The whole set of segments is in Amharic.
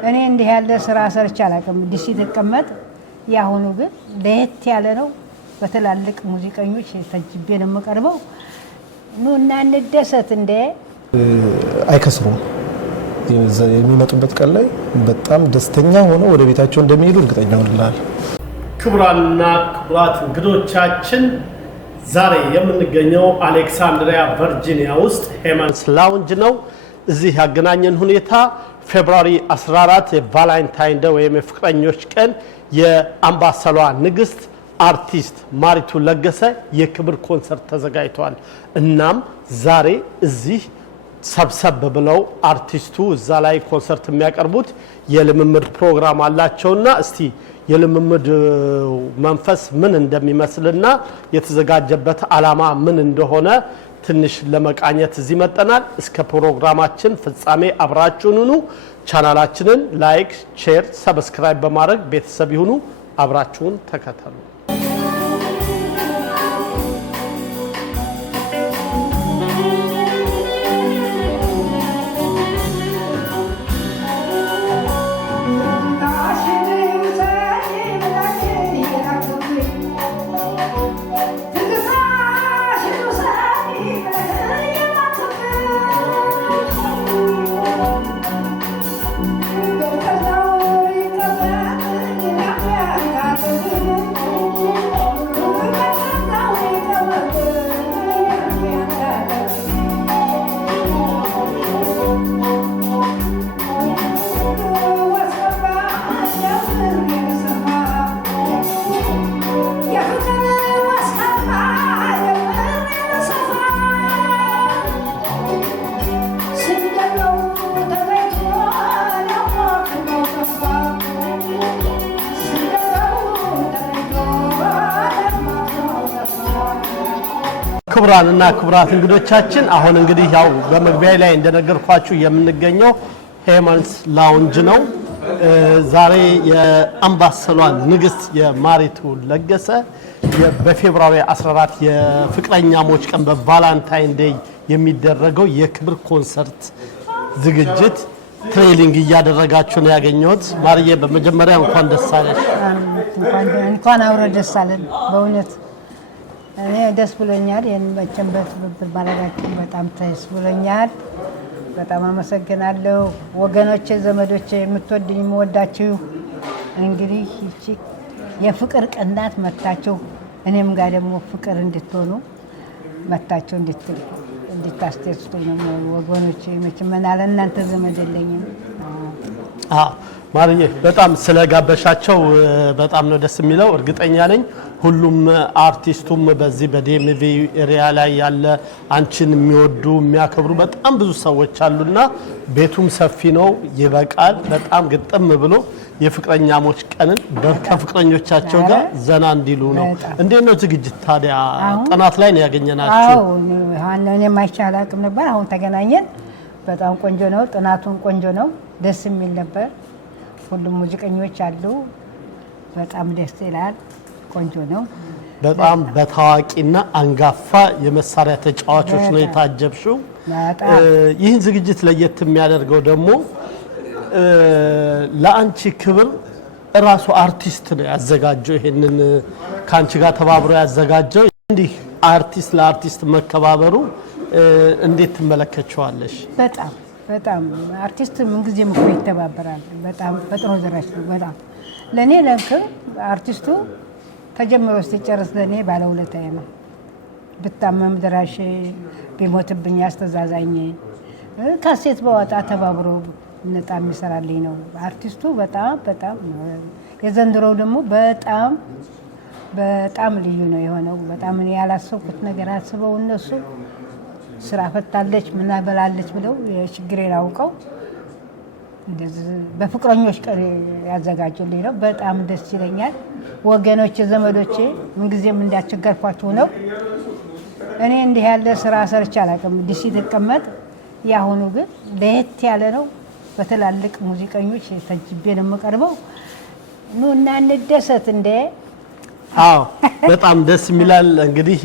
እኔ እንዲህ ያለ ስራ ሰርቼ አላውቅም። ዲሲ ተቀመጥ ያሁኑ ግን ለየት ያለ ነው። በትላልቅ ሙዚቀኞች ተጅቤ ነው የምቀርበው። ኑና እንደሰት እንደ አይከስሩም። የሚመጡበት ቀን ላይ በጣም ደስተኛ ሆነው ወደ ቤታቸው እንደሚሄዱ እርግጠኛ ሆነናል። ክቡራንና ክቡራት እንግዶቻችን ዛሬ የምንገኘው አሌክሳንድሪያ ቨርጂኒያ ውስጥ ሄመንስ ላውንጅ ነው። እዚህ ያገናኘን ሁኔታ ፌብሩዋሪ 14 የቫላንታይን ዴይ ወይም የፍቅረኞች ቀን የአምባሰሏ ንግስት አርቲስት ማሪቱ ለገሰ የክብር ኮንሰርት ተዘጋጅቷል። እናም ዛሬ እዚህ ሰብሰብ ብለው አርቲስቱ እዛ ላይ ኮንሰርት የሚያቀርቡት የልምምድ ፕሮግራም አላቸውና እስቲ የልምምድ መንፈስ ምን እንደሚመስልና የተዘጋጀበት ዓላማ ምን እንደሆነ ትንሽ ለመቃኘት እዚህ መጠናል። እስከ ፕሮግራማችን ፍጻሜ አብራችሁን ሁኑ። ቻናላችንን ላይክ፣ ሼር፣ ሰብስክራይብ በማድረግ ቤተሰብ ይሁኑ። አብራችሁን ተከተሉ። ክቡራንና ክቡራት እንግዶቻችን አሁን እንግዲህ ያው በመግቢያ ላይ እንደነገርኳችሁ የምንገኘው ሄመንስ ላውንጅ ነው። ዛሬ የአምባሰሏ ንግስት የማሪቱ ለገሰ በፌብሩዋሪ 14 የፍቅረኛሞች ቀን በቫላንታይን ዴይ የሚደረገው የክብር ኮንሰርት ዝግጅት ትሬሊንግ እያደረጋችሁ ነው ያገኘሁት። ማርዬ በመጀመሪያ እንኳን ደስ አለሽ። እንኳን አብሮ ደስ አለን። በእውነት እኔ ደስ ብሎኛል። የንበጨበት ብብር ማረጋችሁ በጣም ደስ ብሎኛል። በጣም አመሰግናለሁ ወገኖቼ፣ ዘመዶቼ፣ የምትወዱኝ የምወዳችሁ። እንግዲህ እቺ የፍቅር ቀናት መታችሁ እኔም ጋር ደግሞ ፍቅር እንድትሆኑ መታችሁ እንድታስደስቱ ነው ወገኖቼ። መቼም ምናለ እናንተ ዘመድ የለኝም። ማርዬ በጣም ስለጋበሻቸው በጣም ነው ደስ የሚለው። እርግጠኛ ነኝ ሁሉም አርቲስቱም በዚህ በዲኤምቪ ኤሪያ ላይ ያለ አንቺን የሚወዱ የሚያከብሩ በጣም ብዙ ሰዎች አሉና ቤቱም ሰፊ ነው፣ ይበቃል። በጣም ግጥም ብሎ የፍቅረኛሞች ቀንን ከፍቅረኞቻቸው ጋር ዘና እንዲሉ ነው። እንዴት ነው ዝግጅት ታዲያ? ጥናት ላይ ነው ያገኘናችሁ? አዎ እኔም አይቻል አቅም ነበር። አሁን ተገናኘን። በጣም ቆንጆ ነው። ጥናቱን ቆንጆ ነው። ደስ የሚል ነበር። ሁሉም ሙዚቀኞች አሉ። በጣም ደስ ይላል። ቆንጆ ነው። በጣም በታዋቂና አንጋፋ የመሳሪያ ተጫዋቾች ነው የታጀብሽው። ይህን ዝግጅት ለየት የሚያደርገው ደግሞ ለአንቺ ክብር ራሱ አርቲስት ነው ያዘጋጀው። ይሄንን ካንቺ ጋር ተባብሮ ያዘጋጀው። እንዲህ አርቲስት ለአርቲስት መከባበሩ እንዴት ትመለከቻለሽ? በጣም አርቲስት ምን ጊዜም እኮ ይተባበራል። በጣም በጥሩ ደረጃ ነው። በጣም ለኔ ለክም አርቲስቱ ተጀምሮ ሲጨርስ ለኔ ባለውለታዬ ነው። ብታመም ድራሽ፣ ቢሞትብኝ አስተዛዛኝ፣ ካሴት በወጣ ተባብሮ ነጣ የሚሰራልኝ ነው አርቲስቱ። በጣም የዘንድሮው ደግሞ በጣም ልዩ ነው የሆነው። በጣም ያላሰብኩት ነገር አስበው እነሱ ስራ ፈታለች ምን አበላለች ብለው የችግሬን አውቀው እንደዚህ በፍቅረኞች ቀን ያዘጋጁልኝ ነው። በጣም ደስ ይለኛል። ወገኖቼ፣ ዘመዶቼ ምን ጊዜም እንዳቸገርኳችሁ ነው። እኔ እንዲህ ያለ ስራ ሰርቼ አላውቅም። ዲሲ ተቀመጥ ያሁኑ ግን ለየት ያለ ነው። በትላልቅ ሙዚቀኞች ተጅቤ ነው የምቀርበው። ኑና እንደሰት እንደ አዎ በጣም ደስ የሚላል። እንግዲህ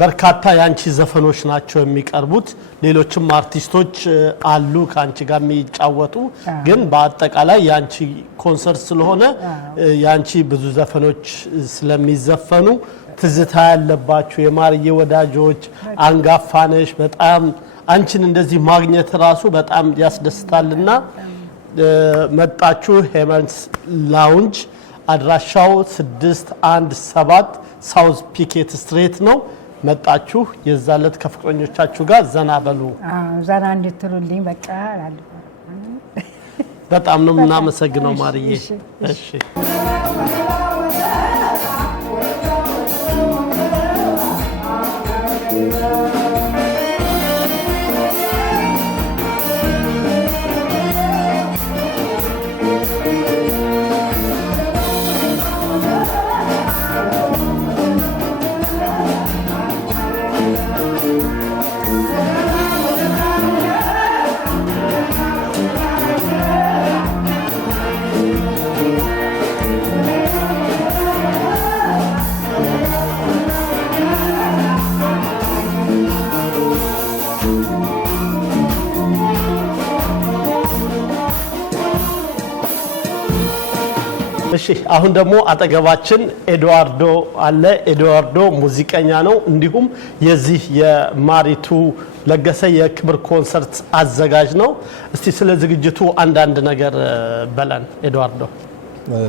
በርካታ ያንቺ ዘፈኖች ናቸው የሚቀርቡት። ሌሎችም አርቲስቶች አሉ ካንቺ ጋር የሚጫወቱ፣ ግን በአጠቃላይ ያንቺ ኮንሰርት ስለሆነ ያንቺ ብዙ ዘፈኖች ስለሚዘፈኑ ትዝታ ያለባችሁ የማርዬ ወዳጆች አንጋፋነሽ። በጣም አንቺን እንደዚህ ማግኘት ራሱ በጣም ያስደስታልና መጣችሁ ሄመንስ ላውንጅ አድራሻው 617 ሳውዝ ፒኬት ስትሬት ነው። መጣችሁ የዛለት ከፍቅረኞቻችሁ ጋር ዘና በሉ። ዘና እንድትሉልኝ በቃ አላለ። በጣም ነው የምናመሰግነው ማርዬ። እሺ እሺ አሁን ደግሞ አጠገባችን ኤድዋርዶ አለ። ኤድዋርዶ ሙዚቀኛ ነው፣ እንዲሁም የዚህ የማሪቱ ለገሰ የክብር ኮንሰርት አዘጋጅ ነው። እስቲ ስለ ዝግጅቱ አንዳንድ ነገር በለን ኤድዋርዶ።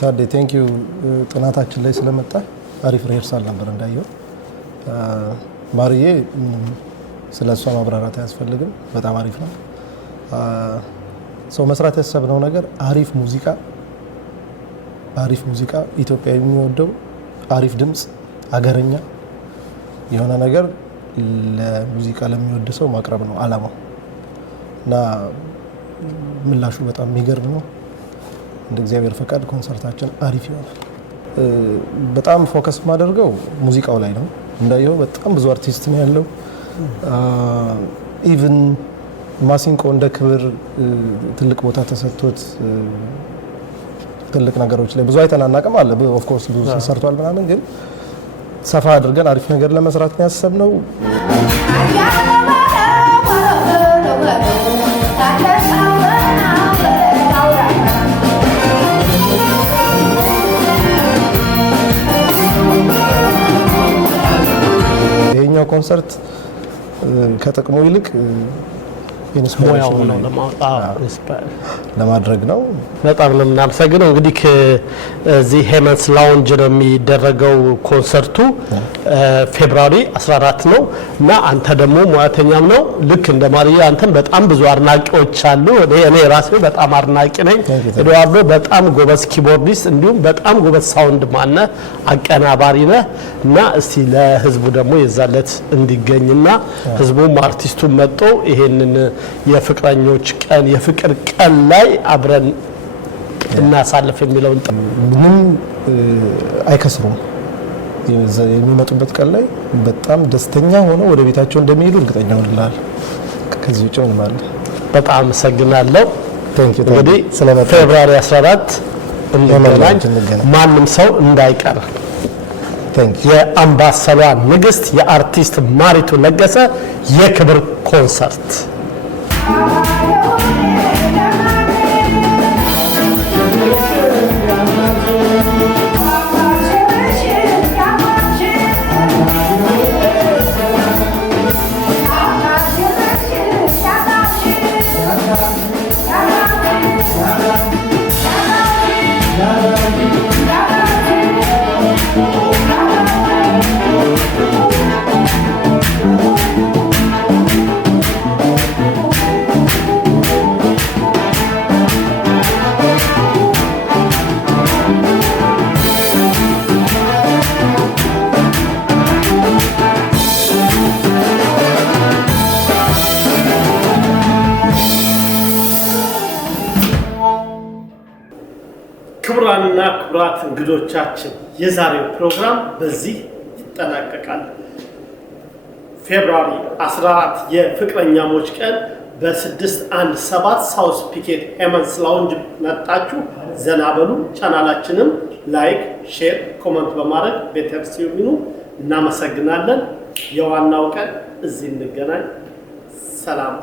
ታዴ ቴንክ ዩ ጥናታችን ላይ ስለመጣ አሪፍ ሪሄርሳል ነበር እንዳየው። ማርዬ ስለሷ ማብራራት አያስፈልግም፣ በጣም አሪፍ ነው። ሰው መስራት ያሰብነው ነገር አሪፍ ሙዚቃ ኢትዮጵያ የሚወደው አሪፍ ድምጽ አገረኛ የሆነ ነገር ለሙዚቃ ለሚወድ ሰው ማቅረብ ነው አላማው እና ምላሹ በጣም የሚገርም ነው። እንደ እግዚአብሔር ፈቃድ ኮንሰርታችን አሪፍ ይሆናል። በጣም ፎከስ ማደርገው ሙዚቃው ላይ ነው። እንዳየው በጣም ብዙ አርቲስት ነው ያለው። ኢቭን ማሲንቆ እንደ ክብር ትልቅ ቦታ ተሰጥቶት ትልቅ ነገሮች ላይ ብዙ አይተናናቅም አለ። ኦፍ ኮርስ ብዙ ተሰርቷል ምናምን፣ ግን ሰፋ አድርገን አሪፍ ነገር ለመስራት ነው ያሰብነው። ይሄኛው ኮንሰርት ከጥቅሙ ይልቅ ሙያው ነው ለማድረግ ነው። በጣም ለምናመሰግነው። እንግዲህ እዚህ ሄመንስ ላውንጅ ነው የሚደረገው ኮንሰርቱ ፌብሩዋሪ 14 ነው እና አንተ ደግሞ ሙያተኛም ነው ልክ እንደ ማርዬ አንተም በጣም ብዙ አድናቂዎች አሉ። እኔ ራሴ በጣም አድናቂ ነኝ። ኤድዋርዶ በጣም ጎበዝ ኪቦርዲስት እንዲሁም በጣም ጎበዝ ሳውንድ ማነ አቀናባሪ ነህ እና እስቲ ለህዝቡ ደግሞ የዛለት እንዲገኝና ህዝቡም አርቲስቱም መጥቶ ይሄንን የፍቅረኞች ቀን የፍቅር ቀን ላይ አብረን እናሳልፍ የሚለውን ምንም አይከስሩም። የሚመጡበት ቀን ላይ በጣም ደስተኛ ሆነው ወደ ቤታቸው እንደሚሄዱ እርግጠኛ ሆነናል። ከዚህ ውጭ ምን ማለት በጣም አመሰግናለሁ። እንግዲህ ፌብሩዋሪ 14 እንገናኝ፣ ማንም ሰው እንዳይቀር። የአምባሰሏ ንግስት የአርቲስት ማሪቱ ለገሰ የክብር ኮንሰርት ክቡራንና ክቡራት እንግዶቻችን የዛሬው ፕሮግራም በዚህ ይጠናቀቃል። ፌብሩዋሪ 14 የፍቅረኛሞች ቀን በ617 ሳውዝ ፒኬት ሄመንስ ላውንጅ መጣችሁ ዘና በሉ። ቻናላችንም ላይክ ሼር ኮሜንት በማድረግ ቤተሰብ ይሁኑ እናመሰግናለን የዋናው ቀን እዚህ እንገናኝ ሰላም